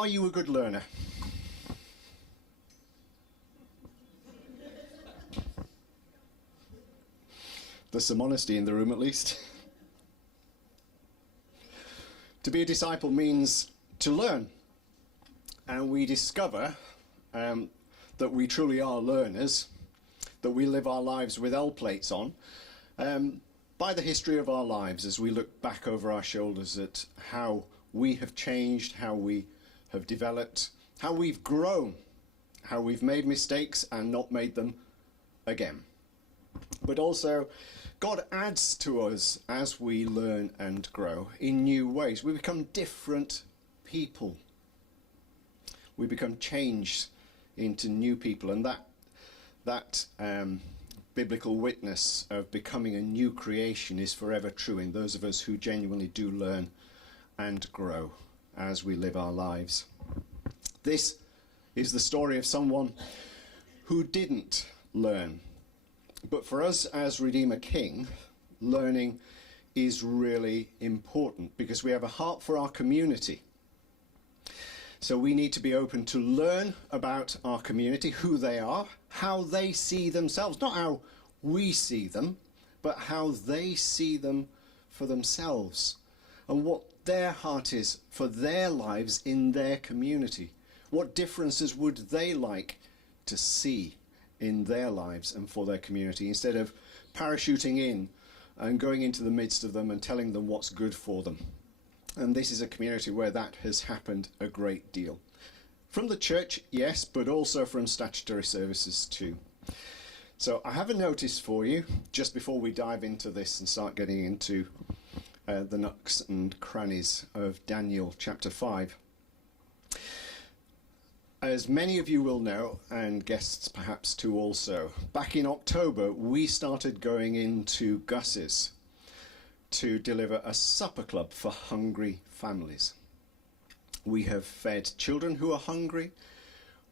Are you a good learner? There's some honesty in the room, at least. To be a disciple means to learn. And we discover that we truly are learners, that we live our lives with L plates on, by the history of our lives as we look back over our shoulders at how we have changed, how we have developed, how we've grown, how we've made mistakes and not made them again. But also, God adds to us as we learn and grow in new ways. We become different people. We become changed into new people, and that biblical witness of becoming a new creation is forever true in those of us who genuinely do learn and grow as we live our lives. This is the story of someone who didn't learn. But for us as Redeemer King, learning is really important because we have a heart for our community. So we need to be open to learn about our community, who they are, how they see themselves, not how we see them, but how they see them for themselves, and what their heart is for their lives in their community. What differences would they like to see in their lives and for their community, instead of parachuting in and going into the midst of them and telling them what's good for them. And this is a community where that has happened a great deal. From the church, yes, but also from statutory services too. So I have a notice for you just before we dive into this and start getting into the nooks and crannies of Daniel chapter 5. As many of you will know, and guests perhaps too also, back in October we started going into Gus's to deliver a supper club for hungry families. We have fed children who are hungry,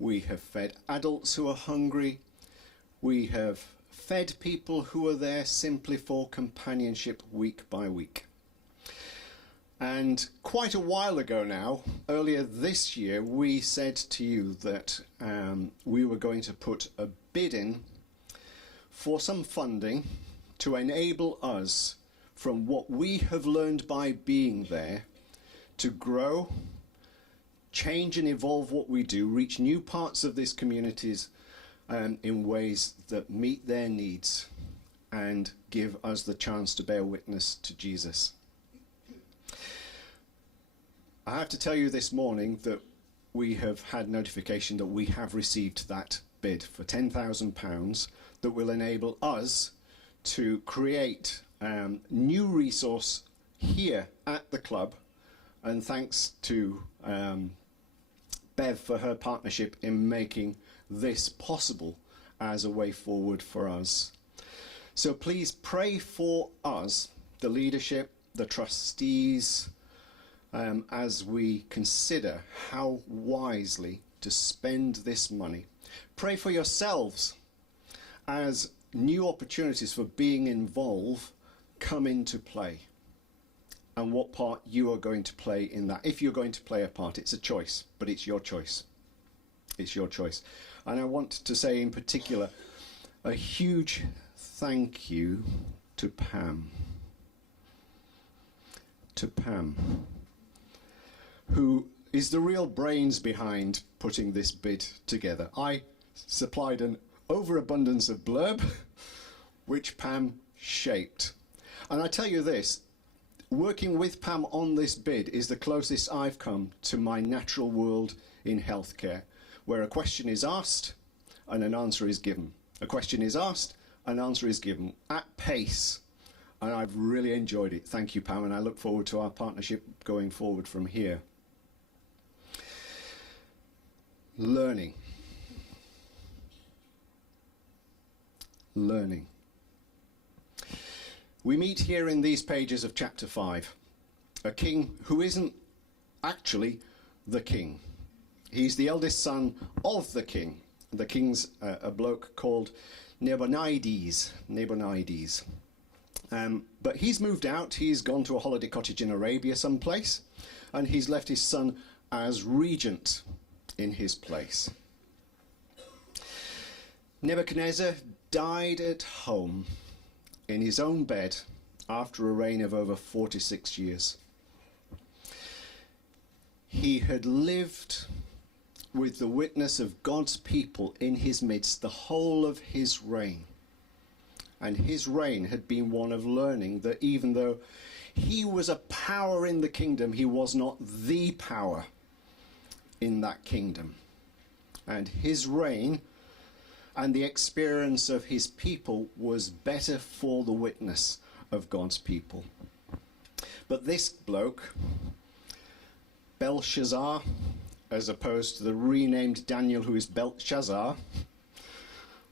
we have fed adults who are hungry, we have fed people who are there simply for companionship week by week. And quite a while ago now, earlier this year, we said to you that we were going to put a bid in for some funding to enable us, from what we have learned by being there, to grow, change and evolve what we do, reach new parts of this communities in ways that meet their needs and give us the chance to bear witness to Jesus. I have to tell you this morning that we have had notification that we have received that bid for £10,000 that will enable us to create new resource here at the club, and thanks to Bev for her partnership in making this possible as a way forward for us. So please pray for us, the leadership, the trustees, as we consider how wisely to spend this money. Pray for yourselves as new opportunities for being involved come into play, and what part you are going to play in that. If you're going to play a part, it's a choice, but it's your choice. It's your choice. And I want to say in particular a huge thank you to Pam. Who is the real brains behind putting this bid together. I supplied an overabundance of blurb, which Pam shaped. And I tell you this, working with Pam on this bid is the closest I've come to my natural world in healthcare, where a question is asked and an answer is given. A question is asked, an answer is given at pace. And I've really enjoyed it. Thank you, Pam, and I look forward to our partnership going forward from here. Learning. We meet here in these pages of chapter 5 a king who isn't actually the king. He's the eldest son of the king. The king's a bloke called Nabonidus. But he's moved out. He's gone to a holiday cottage in Arabia someplace, and he's left his son as regent in his place. Nebuchadnezzar died at home in his own bed after a reign of over 46 years. He had lived with the witness of God's people in his midst the whole of his reign. And his reign had been one of learning that even though he was a power in the kingdom, he was not the power in that kingdom. And his reign and the experience of his people was better for the witness of God's people. But this bloke, Belshazzar, as opposed to the renamed Daniel who is Belshazzar,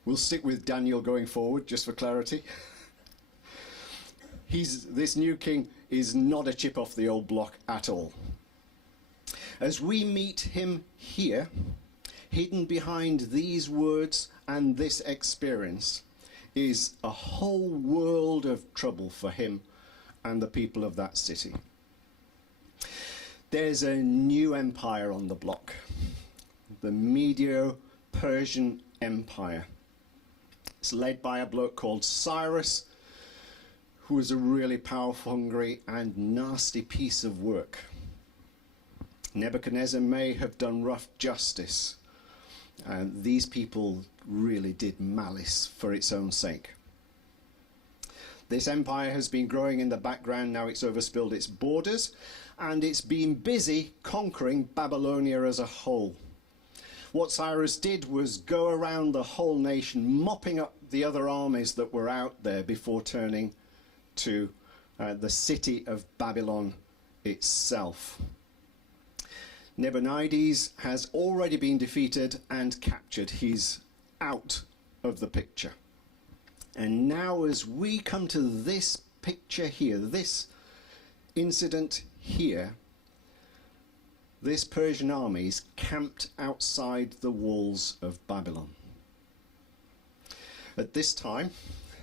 we'll stick with Daniel going forward just for clarity. This new king is not a chip off the old block at all. As we meet him here, hidden behind these words and this experience is a whole world of trouble for him and the people of that city. There's a new empire on the block, the Medo-Persian Empire. It's led by a bloke called Cyrus, who was a really powerful, hungry and nasty piece of work. Nebuchadnezzar may have done rough justice, and these people really did malice for its own sake. This empire has been growing in the background. Now it's overspilled its borders, and it's been busy conquering Babylonia as a whole. What Cyrus did was go around the whole nation, mopping up the other armies that were out there before turning to the city of Babylon itself. Nabonidus has already been defeated and captured. He's out of the picture. And now as we come to this picture here, this incident here, this Persian army is camped outside the walls of Babylon. At this time,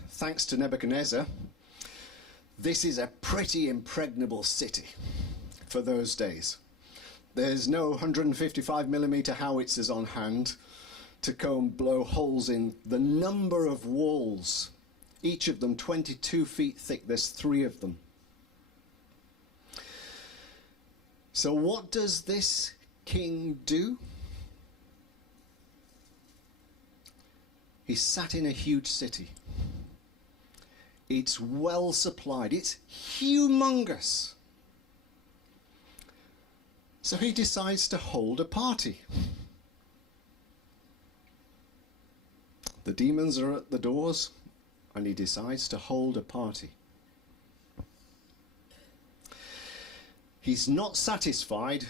thanks to Nebuchadnezzar, this is a pretty impregnable city for those days. There's no 155mm howitzers on hand to go and blow holes in the number of walls, each of them 22 feet thick. There's 3 of them. So what does this king do? He's sat in a huge city. It's well supplied. It's humongous. So he decides to hold a party. The demons are at the doors, and he decides to hold a party. He's not satisfied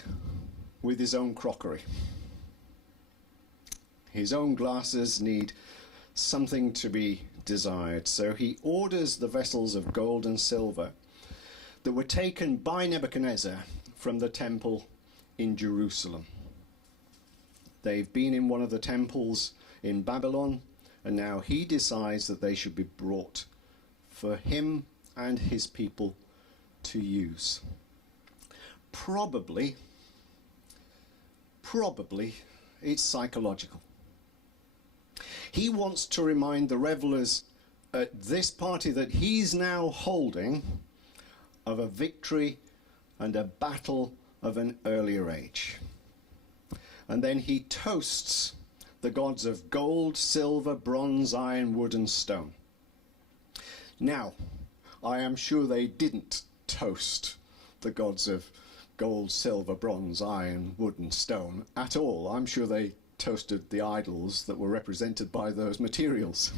with his own crockery. His own glasses need something to be desired, so he orders the vessels of gold and silver that were taken by Nebuchadnezzar from the temple in Jerusalem. They've been in one of the temples in Babylon, and now he decides that they should be brought for him and his people to use. Probably it's psychological. He wants to remind the revelers at this party that he's now holding of a victory and a battle of an earlier age. And then he toasts the gods of gold, silver, bronze, iron, wood and stone. Now, I am sure they didn't toast the gods of gold, silver, bronze, iron, wood and stone at all. I'm sure they toasted the idols that were represented by those materials.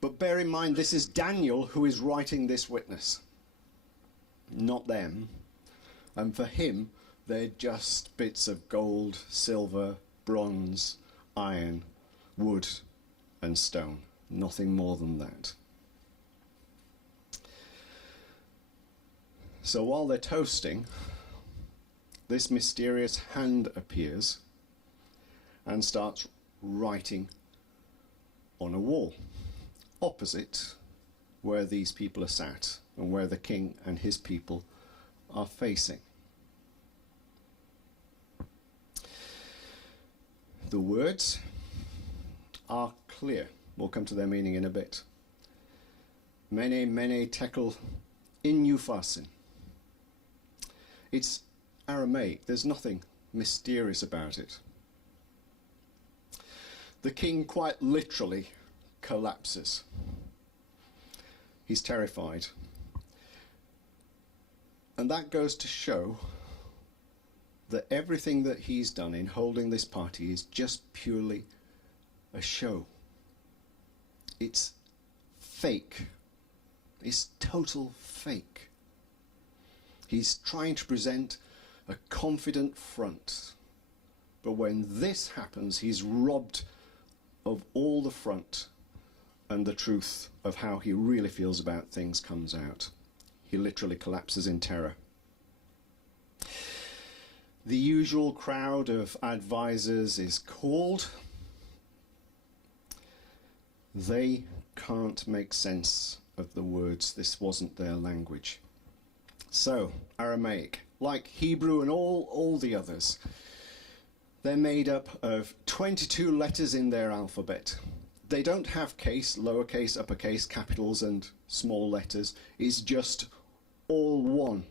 But bear in mind, this is Daniel who is writing this witness, not them. And for him, they're just bits of gold, silver, bronze, iron, wood and stone. Nothing more than that. So while they're toasting, this mysterious hand appears and starts writing on a wall opposite where these people are sat and where the king and his people are facing. The words are clear. We'll come to their meaning in a bit. Mene, mene, tekel, in Upharsin. It's Aramaic. There's nothing mysterious about it. The king quite literally collapses. He's terrified. And that goes to show that everything that he's done in holding this party is just purely a show. It's fake. It's total fake. He's trying to present a confident front. But when this happens, he's robbed of all the front, and the truth of how he really feels about things comes out. He literally collapses in terror. The usual crowd of advisors is called. They can't make sense of the words. This wasn't their language. So, Aramaic, like Hebrew and all the others, they're made up of 22 letters in their alphabet. They don't have case, lowercase, uppercase, capitals and small letters. It's just all one.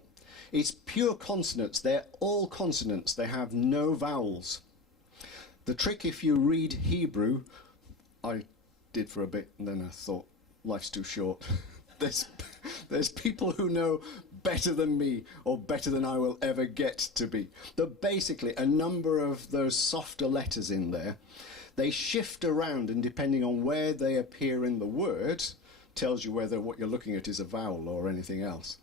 It's pure consonants. They're all consonants. They have no vowels. The trick, if you read Hebrew, I did for a bit and then I thought, life's too short. There's people who know better than me, or better than I will ever get to be. But basically, a number of those softer letters in there, they shift around, and depending on where they appear in the word, tells you whether what you're looking at is a vowel or anything else.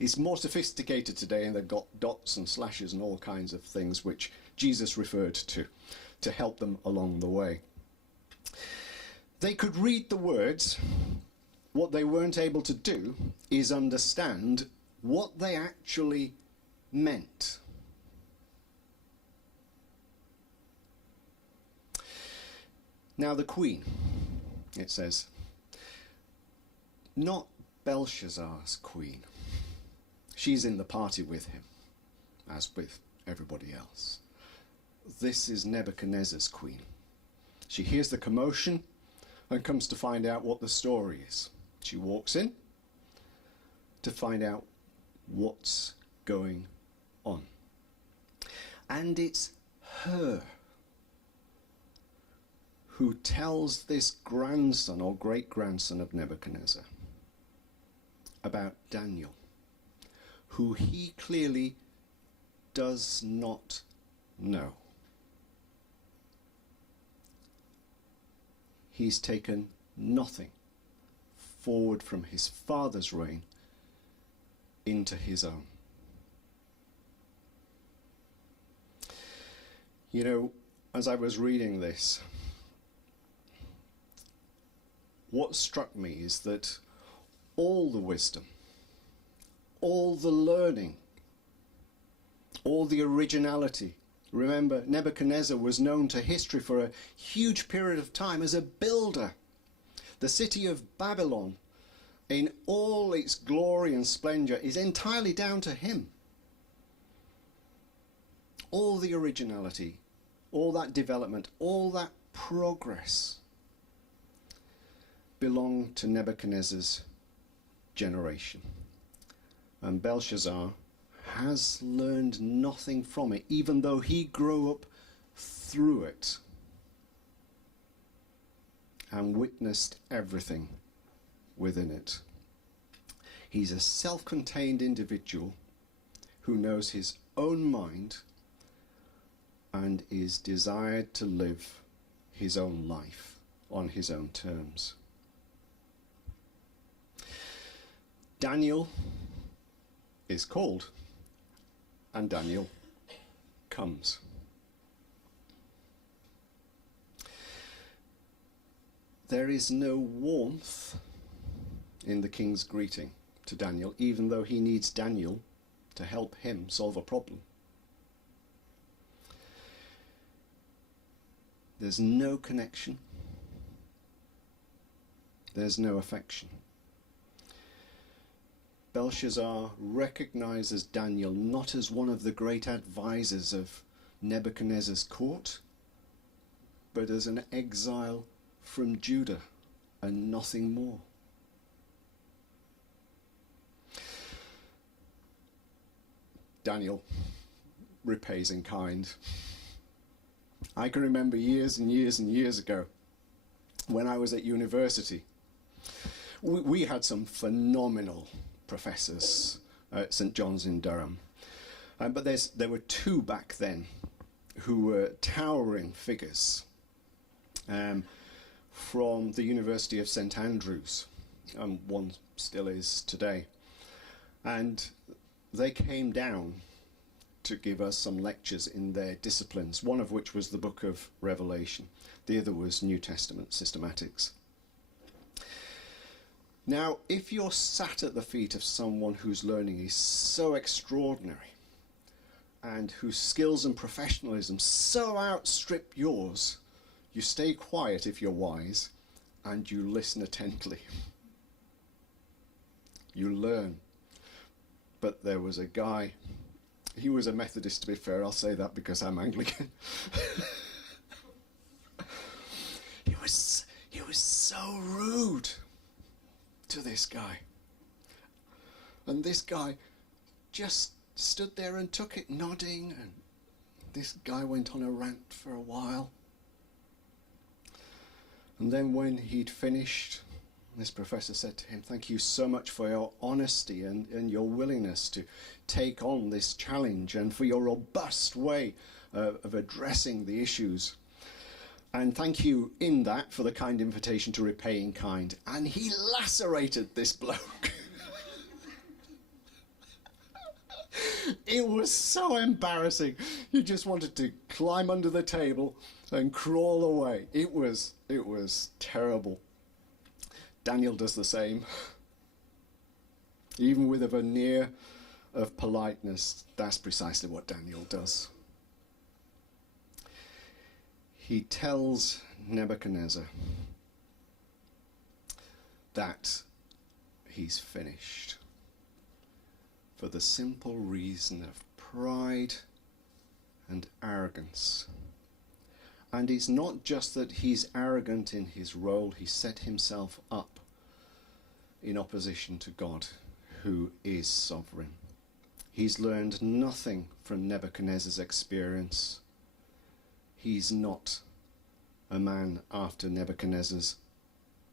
It's more sophisticated today, and they've got dots and slashes and all kinds of things which Jesus referred to help them along the way. They could read the words. What they weren't able to do is understand what they actually meant. Now the queen, it says, not Belshazzar's queen. She's in the party with him, as with everybody else. This is Nebuchadnezzar's queen. She hears the commotion and comes to find out what the story is. She walks in to find out what's going on. And it's her who tells this grandson or great-grandson of Nebuchadnezzar about Daniel, who he clearly does not know. He's taken nothing forward from his father's reign into his own. You know, as I was reading this, what struck me is that all the wisdom, all the learning, all the originality. Remember, Nebuchadnezzar was known to history for a huge period of time as a builder. The city of Babylon, in all its glory and splendor, is entirely down to him. All the originality, all that development, all that progress belonged to Nebuchadnezzar's generation. And Belshazzar has learned nothing from it, even though he grew up through it and witnessed everything within it. He's a self-contained individual who knows his own mind and is desired to live his own life on his own terms. Daniel is called, and Daniel comes. There is no warmth in the king's greeting to Daniel, even though he needs Daniel to help him solve a problem. There's no connection. There's no affection. Belshazzar recognizes Daniel not as one of the great advisors of Nebuchadnezzar's court, but as an exile from Judah and nothing more. Daniel repays in kind. I can remember years and years and years ago when I was at university, we had some phenomenal professors at St. John's in Durham. But there were two back then who were towering figures from the University of St. Andrews, one still is today. And they came down to give us some lectures in their disciplines, one of which was the book of Revelation. The other was New Testament systematics. Now, if you're sat at the feet of someone whose learning is so extraordinary and whose skills and professionalism so outstrip yours, you stay quiet if you're wise and you listen attentively. You learn. But there was a guy, he was a Methodist, to be fair, I'll say that because I'm Anglican. He was so rude to this guy. And this guy just stood there and took it, nodding, and this guy went on a rant for a while. And then when he'd finished, this professor said to him, "Thank you so much for your honesty and your willingness to take on this challenge and for your robust way of addressing the issues. And thank you in that for the kind invitation to repay in kind." And he lacerated this bloke. It was so embarrassing. You just wanted to climb under the table and crawl away. It was terrible. Daniel does the same. Even with a veneer of politeness, that's precisely what Daniel does. He tells Nebuchadnezzar that he's finished for the simple reason of pride and arrogance. And it's not just that he's arrogant in his role, he set himself up in opposition to God, who is sovereign. He's learned nothing from Nebuchadnezzar's experience. He's not a man after Nebuchadnezzar's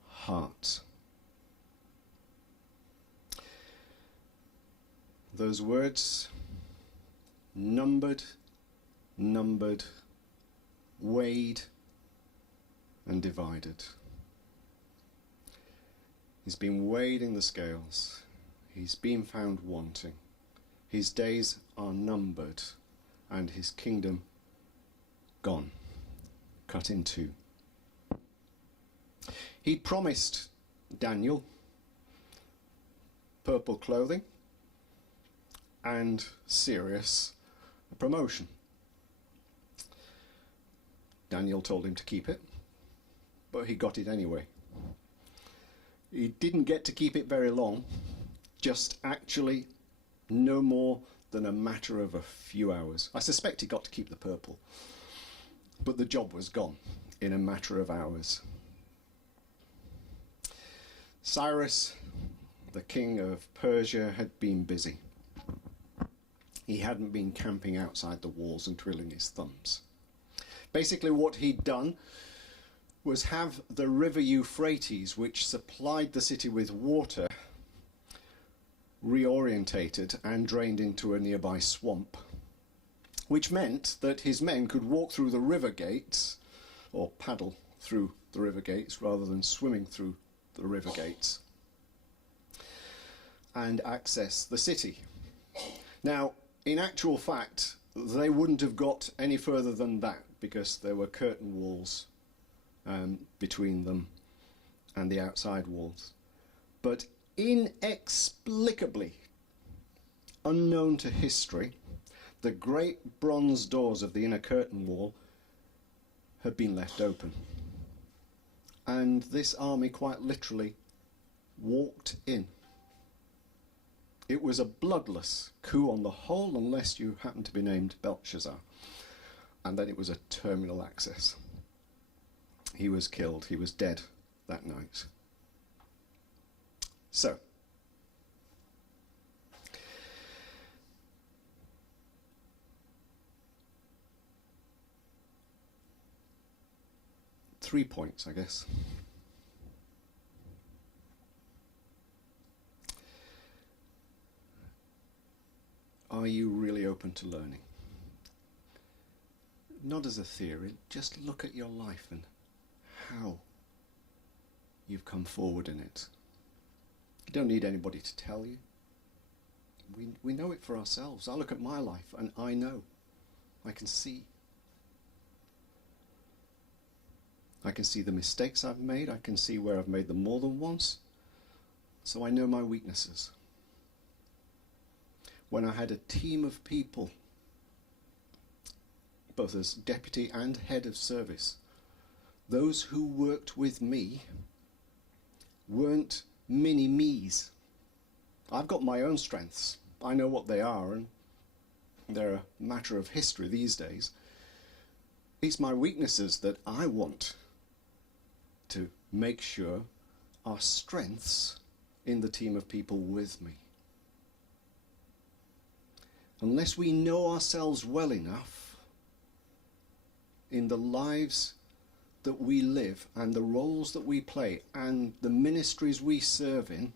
heart. Those words, numbered, weighed and divided. He's been weighed in the scales. He's been found wanting. His days are numbered and his kingdom gone, cut in two. He promised Daniel purple clothing and serious promotion. Daniel told him to keep it, but he got it anyway. He didn't get to keep it very long, just actually no more than a matter of a few hours. I suspect he got to keep the purple, but the job was gone in a matter of hours. Cyrus, the king of Persia, had been busy. He hadn't been camping outside the walls and twiddling his thumbs. Basically what he'd done was have the river Euphrates, which supplied the city with water, reorientated and drained into a nearby swamp, which meant that his men could walk through the river gates, or paddle through the river gates rather than swimming through the river gates, and access the city. Now, in actual fact, they wouldn't have got any further than that because there were curtain walls between them and the outside walls. But inexplicably, unknown to history, the great bronze doors of the inner curtain wall had been left open. And this army quite literally walked in. It was a bloodless coup on the whole, unless you happened to be named Belshazzar. And then it was a terminal access. he was killed. He was dead that night. So, three points, I guess. Are you really open to learning? Not as a theory, just look at your life and how you've come forward in it. You don't need anybody to tell you. We know it for ourselves. I look at my life and I know. I can see. I can see the mistakes I've made. I can see where I've made them more than once. So I know my weaknesses. When I had a team of people, both as deputy and head of service, those who worked with me weren't mini-me's. I've got my own strengths. I know what they are, and they're a matter of history these days. It's my weaknesses that I want to make sure are strengths in the team of people with me. Unless we know ourselves well enough in the lives that we live and the roles that we play and the ministries we serve in,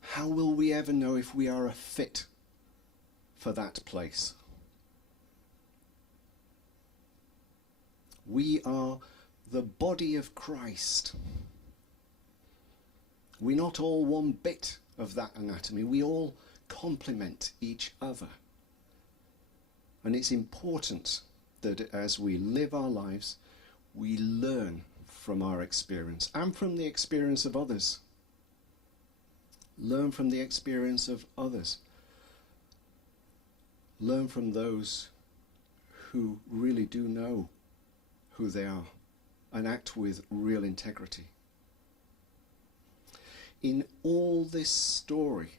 how will we ever know if we are a fit for that place? We are the body of Christ. We're not all one bit of that anatomy. We all complement each other. And it's important that as we live our lives, we learn from our experience and from the experience of others. Learn from the experience of others. Learn from those who really do know who they are and act with real integrity. In all this story,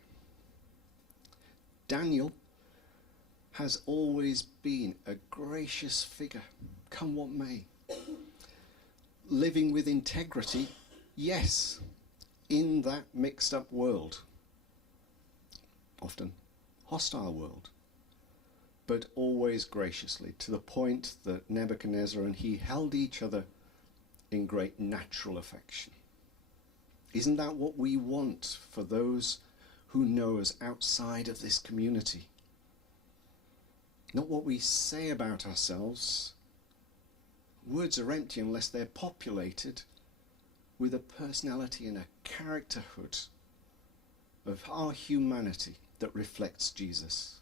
Daniel has always been a gracious figure, come what may. Living with integrity, yes, in that mixed up world, often hostile world, but always graciously, to the point that Nebuchadnezzar and he held each other in great natural affection. Isn't that what we want for those who know us outside of this community? Not what we say about ourselves. Words are empty unless they're populated with a personality and a characterhood of our humanity that reflects Jesus.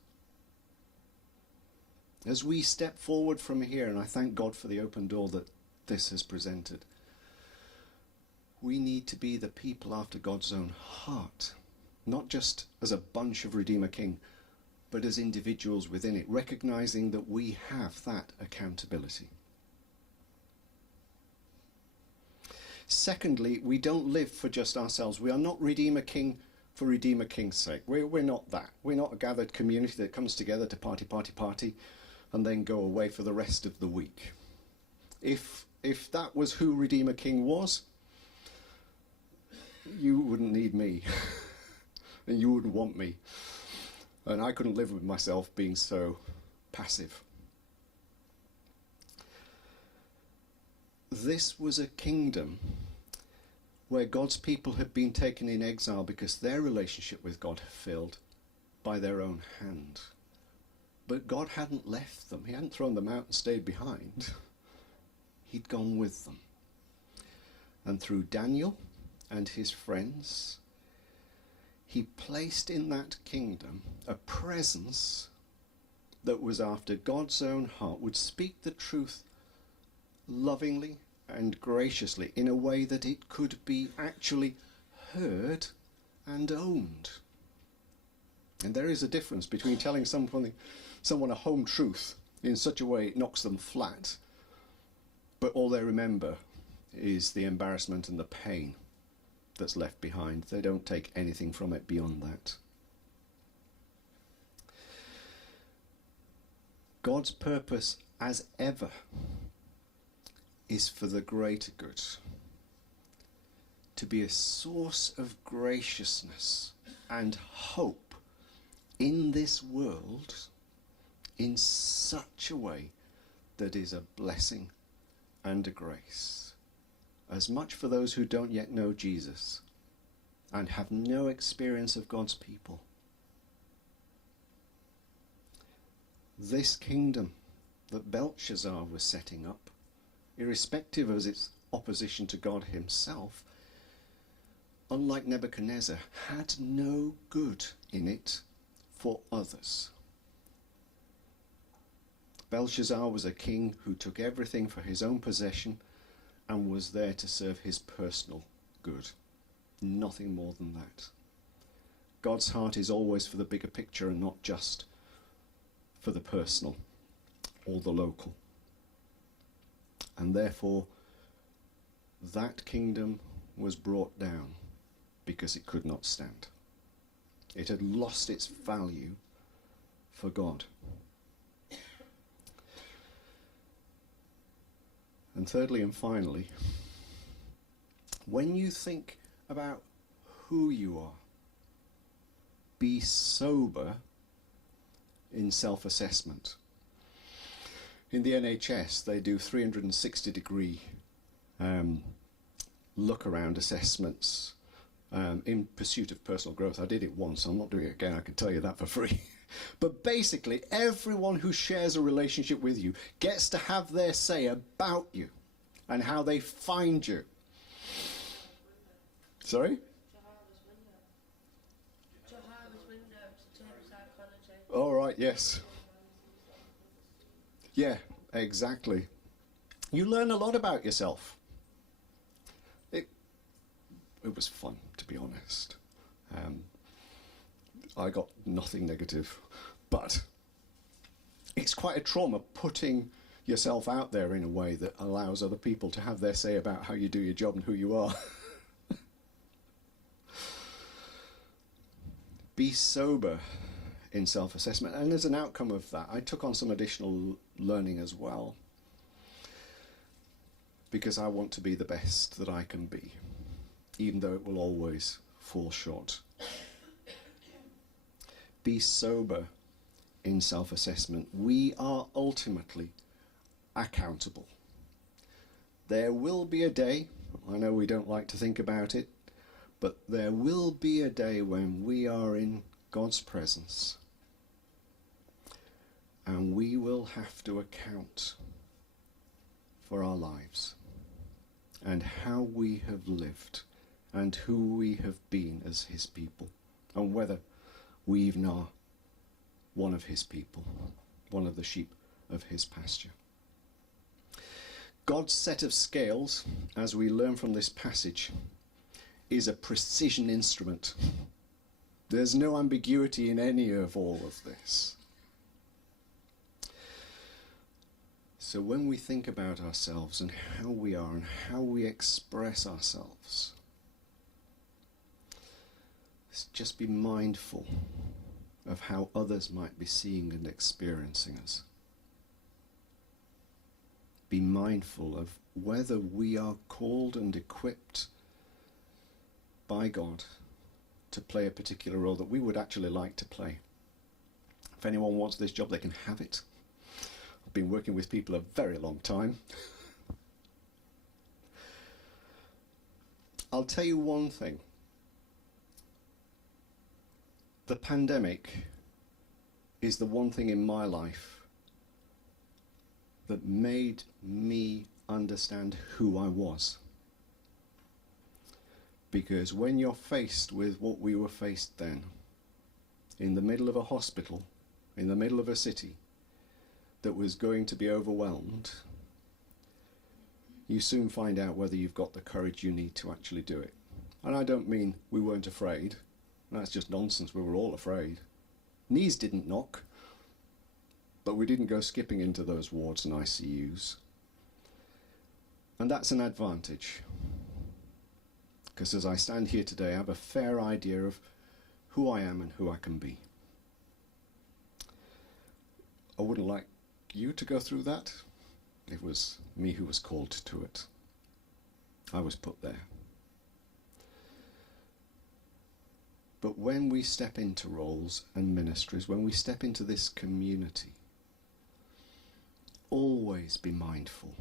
As we step forward from here, and I thank God for the open door that this has presented, we need to be the people after God's own heart, not just as a bunch of Redeemer King, but as individuals within it, recognizing that we have that accountability. Secondly, we don't live for just ourselves. We are not Redeemer King for Redeemer King's sake. We're not that. We're not a gathered community that comes together to party, and then go away for the rest of the week. If that was who Redeemer King was, you wouldn't need me, and you wouldn't want me. And I couldn't live with myself being so passive. This was a kingdom where God's people had been taken in exile because their relationship with God had failed by their own hand. But God hadn't left them. He hadn't thrown them out and stayed behind. He'd gone with them. And through Daniel and his friends, he placed in that kingdom a presence that was after God's own heart, would speak the truth lovingly and graciously in a way that it could be actually heard and owned. And there is a difference between telling someone a home truth in such a way it knocks them flat, but all they remember is the embarrassment and the pain that's left behind. They don't take anything from it beyond that. God's purpose, as ever, is for the greater good. To be a source of graciousness and hope in this world in such a way that is a blessing and a grace. As much for those who don't yet know Jesus and have no experience of God's people. This kingdom that Belshazzar was setting up, irrespective of its opposition to God himself, unlike Nebuchadnezzar, had no good in it for others. Belshazzar was a king who took everything for his own possession and was there to serve his personal good. Nothing more than that. God's heart is always for the bigger picture and not just for the personal or the local. And therefore, that kingdom was brought down because it could not stand. It had lost its value for God. And thirdly and finally, when you think about who you are, be sober in self-assessment. In the NHS, they do 360-degree look-around assessments in pursuit of personal growth. I did it once, I'm not doing it again, I can tell you that for free. But basically, everyone who shares a relationship with you gets to have their say about you and how they find you. Sorry? All right, yes. Yeah, exactly. You learn a lot about yourself. It was fun, to be honest. I got nothing negative, but it's quite a trauma putting yourself out there in a way that allows other people to have their say about how you do your job and who you are. Be sober in self-assessment, and as an outcome of that, I took on some additional learning as well, because I want to be the best that I can be, even though it will always fall short. Be sober in self-assessment. We are ultimately accountable. There will be a day, I know we don't like to think about it, but there will be a day when we are in God's presence and we will have to account for our lives and how we have lived and who we have been as his people, and whether we even are one of his people, one of the sheep of his pasture. God's set of scales, as we learn from this passage, is a precision instrument. There's no ambiguity in any of all of this. So when we think about ourselves and how we are and how we express ourselves, let's just be mindful of how others might be seeing and experiencing us. Be mindful of whether we are called and equipped by God to play a particular role that we would actually like to play. If anyone wants this job, they can have it. I've been working with people a very long time. I'll tell you one thing. The pandemic is the one thing in my life that made me understand who I was. Because when you're faced with what we were faced then, in the middle of a hospital, in the middle of a city that was going to be overwhelmed, you soon find out whether you've got the courage you need to actually do it. And I don't mean we weren't afraid. That's just nonsense. We were all afraid. Knees didn't knock, but we didn't go skipping into those wards and ICUs. And that's an advantage. Because as I stand here today, I have a fair idea of who I am and who I can be. I wouldn't like you to go through that. It was me who was called to it. I was put there. But when we step into roles and ministries, when we step into this community, always be mindful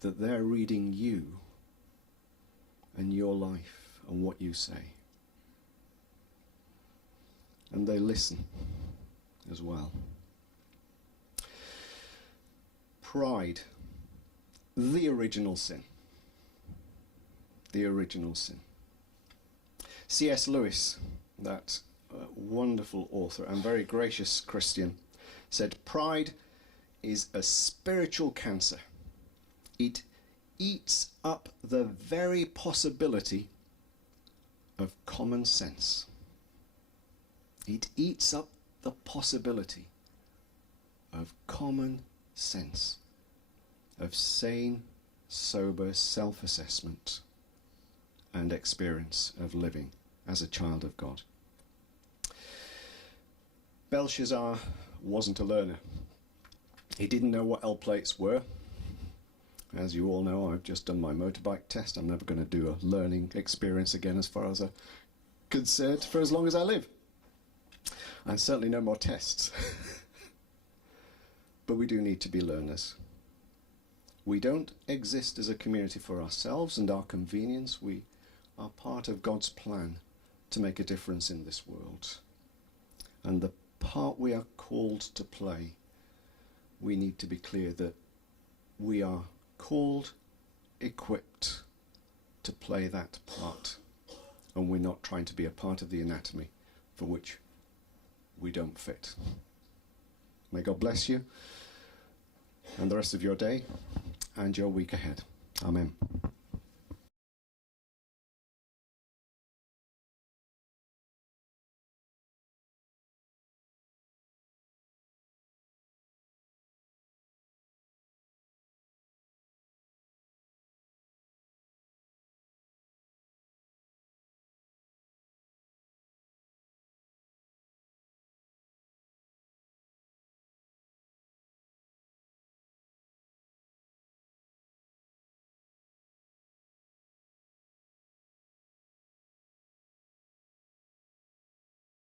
that they're reading you and your life and what you say. And they listen as well. Pride, the original sin. The original sin. C.S. Lewis, that wonderful author and very gracious Christian, said, "Pride is a spiritual cancer. It eats up the very possibility of common sense." It eats up the possibility of common sense, of sane, sober self-assessment and experience of living as a child of God. Belshazzar wasn't a learner. He didn't know what L plates were. As you all know, I've just done my motorbike test. I'm never going to do a learning experience again as far as I'm concerned for as long as I live. And certainly no more tests. But we do need to be learners. We don't exist as a community for ourselves and our convenience. We are part of God's plan to make a difference in this world. And the part we are called to play, we need to be clear that we are called, equipped to play that part. And we're not trying to be a part of the anatomy for which we don't fit. May God bless you and the rest of your day and your week ahead. Amen.